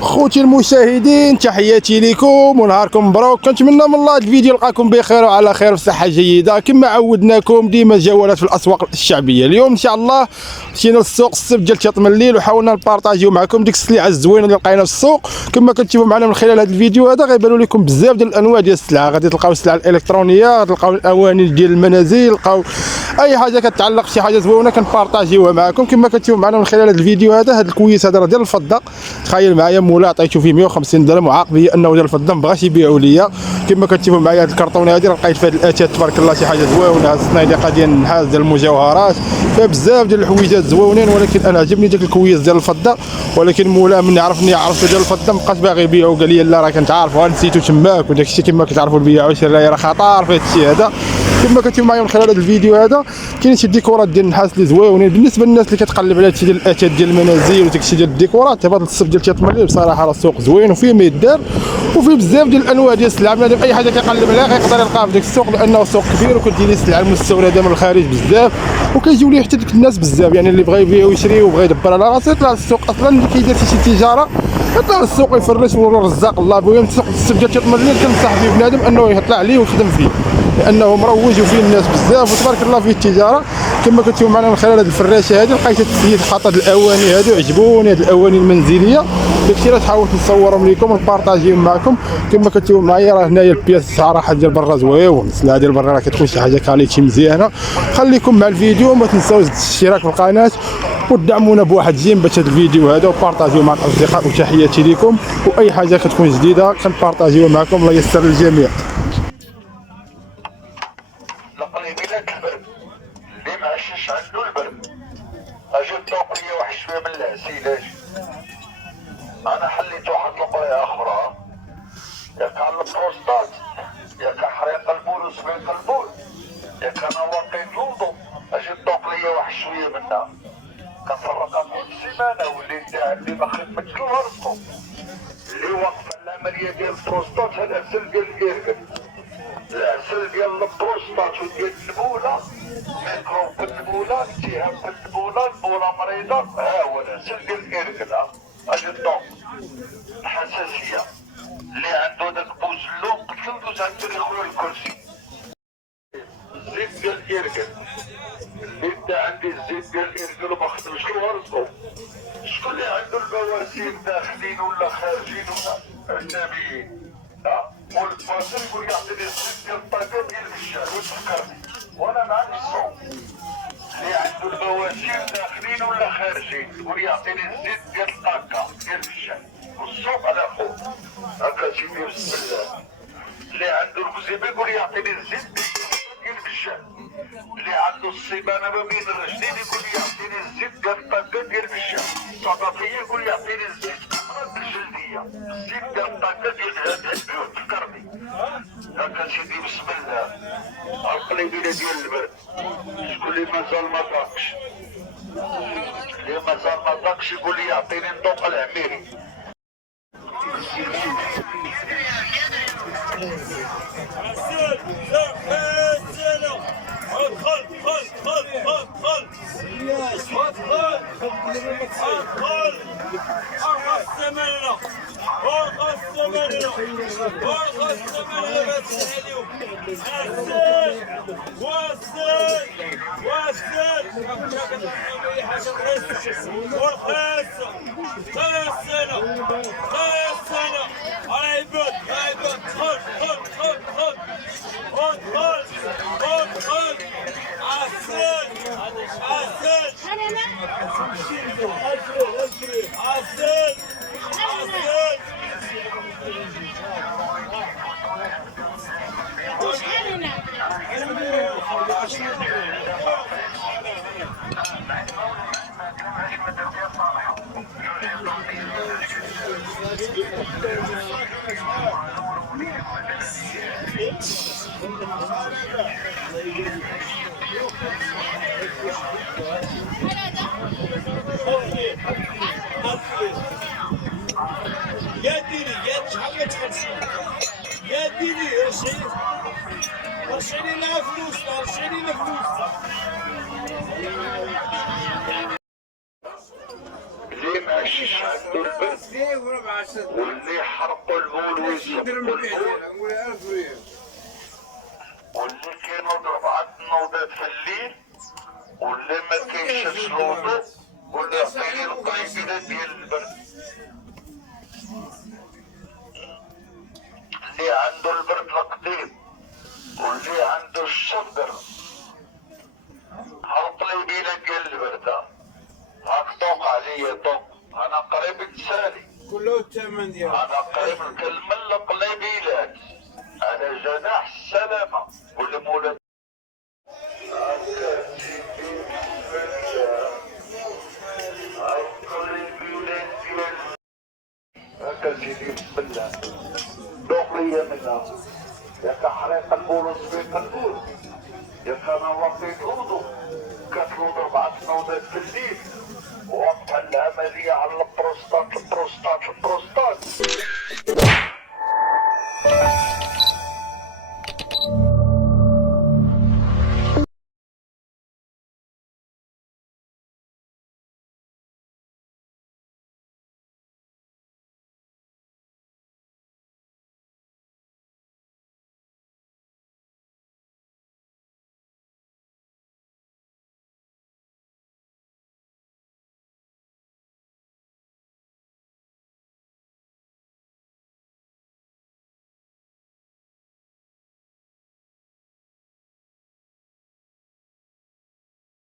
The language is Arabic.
خوتي المشاهدين، تحياتي لكم ونهاركم مبروك. كنتمنى من الله هذا الفيديو يلقاكم بخير وعلى خير وصحه جيده. كما عودناكم ديما جولات في الاسواق الشعبيه. اليوم ان شاء الله مشينا للسوق السبت ديال تيطمليل وحاولنا نبارطاجيو معكم ديك السلعه الزوينه اللي لقينا في السوق. كما كتشوفوا معنا من خلال هذا الفيديو هذا غيبانوا لكم بزاف ديال الانواع ديال السلع. غادي تلقاو السلع الالكترونيه، غتلقاو الاواني ديال المنازل، تلقاو اي حاجه كتعلق بشي حاجه زوينه كنبارطاجيوها معكم. كما كتشوفوا معنا من خلال هذا الفيديو هذا الكويس هذا راه ديال الفضه. تخيل معايا مولا عطيتو فيه 150 درهم وعاق بيا انه ديال الفضه مبغاش يبيعوا ليا. كما كتشوفوا معايا هذه الكرتونه هذه لقيت فيها الاتات تبارك الله شي حاجه زوينه. هذه الصناديق ديال النحاس ديال المجوهرات فيها بزاف ديال الحويجات زوينين، ولكن انا عجبني داك الكويس ديال الفضه. ولكن مولا من عرفني عرفتو ديال الفضه مابقاش باغي يبيعوا، قال لي لا راه كنت عارفو نسيتو تماك وداك الشيء. كما كتعرفوا البياع والشرايه راه خطر في هذا الشيء هذا. كما كتشوفوا معايا من خلال هذا الفيديو هذا كاين شي ديكورات ديال النحاس اللي زوينين بالنسبه للناس اللي كتقلب على هادشي ديال الاتات ديال المنازل وداك الشيء ديال الديكورات. هذا الصف ديال تيطمليل بصراحه راه السوق زوين وفيه ما يدار وفيه بزاف ديال الانواع ديال السلع. بنادم اي حاجه كيقلب عليها غيقدر يلقاها في داك السوق، لانه سوق كبير وكتجي ليه السلع المستورده من الخارج بزاف وكيجيو ليه حتى ديك الناس بزاف. يعني اللي بغى يبيع ويشري وبغى يدبر على راسو يطلع للسوق. اصلا اللي كيدير شي تجاره يطلع للسوق يفرش ورزاق الله. المهم السوق السبت ديال تيطمليل كنصح فيه بنادم انه يطلع عليه ويخدم فيه، لانه مروج وفيه الناس بزاف وتبارك الله فيه التجاره. كما كتشوفوا معنا من خلال هذه الفراشه هذه لقيت السيد حاط هذه الاواني هذو عجبوني، هذه الاواني المنزليه. داكشي اللي حاولت نصورهم لكم ونبارطاجيهم معكم. كما كتشوفوا معايا راه هنايا البياس صراحه ديال برا زويون. السلعه ديال برا راه كتكون شي حاجه كاليتي مزيانه. خليكم مع الفيديو وما تنساوش الاشتراك في القناه ودعمونا بواحد جيم باش هذا الفيديو هذا وبارطاجيوه مع الاصدقاء. وتحياتي لكم، واي حاجه كتكون جديده كنبارطاجيوها معكم. الله ييسر للجميع. اللي معشش عنده البرد اجي طوق ليا واحد شويه من العسيلاج. انا حليت واحد القضيه اخرى ياك على البروستات، ياك حريق البول وسبيق البول، ياك انا واقيت الوضو. اجي طوق ليا واحد شويه منها كنفرقها كل سيمانه. وليت عندي ما خدمتش الورقه اللي واقفه العمليه ديال البروستات. هذا العسل ديال الكركب، العسل ديال البروستات وديال النبوله، ميكروب في النبوله، التهاب في النبوله، البوله مريضه. ها هو العسل ديال الكركب. اجي الضوء الحساسيه اللي عنده داك بوزلو قلت له دوز عند خويا الكرسي. الزيت ديال الكركب اللي دا عندي الزيت ديال الكركب وما خدمش الورقه. شكون اللي عنده البواسير داخلين ولا خارجين ولا اجنبيين؟ والباسل يقول يعطيني الزيت ديال الطاقه ديال الشعر وتفكرني وانا مع الصوم. اللي عنده البواسير داخلين ولا خارجين يقول يعطيني الزيت ديال الطاقه ديال الشعر والصوم على خوه. هكا سيدي بسم الله. اللي عنده الكزيبه يقول يعطيني الزيت ديال الشعر. اللي عنده الصيبانه ما بين الرجلين يقول يعطيني الزيت ديال الطاقه ديال الشعر. الصدفيه يقول يعطيني الزيت الجلديه، الزيت ديال الطاقه ديال الهدف تفكرني. هكا سيدي بسم الله. القليبيله ديال البرد. شكون اللي مازال ما ضاقش؟ اللي مازال ما ضاقش يقول لي يعطيني الذوق العميري. يا ديري يا شحال كتخلصي يا ديري رشعي لنا فلوس رشعي لنا فلوس. اللي معشش عنده البرد 200 وربع صدر. واللي يحرقوا البول ويسقوا درهم البول، نقول 1000 ريال. واللي كاين 4 نوضات في الليل، واللي ما كيشربش الوضوء، واللي يعطيني القريبينات ديال البرد. اللي عنده البرد القديم واللي عنده الشبر، هالقليبينة ديال البردة هاك طوق عليا طوق. انا قريب لساني، كله الثمن ديالها. انا قريب الكلمة القليبيلات، انا جناح السلامة والمولى. هكا سيدي بسم الله دوق ليا منها. ياك حريق البول وصفيق البول، ياك انا وقيت الوضوء كتلوض 4 نوضات في الليل، وقت العملية على البروستات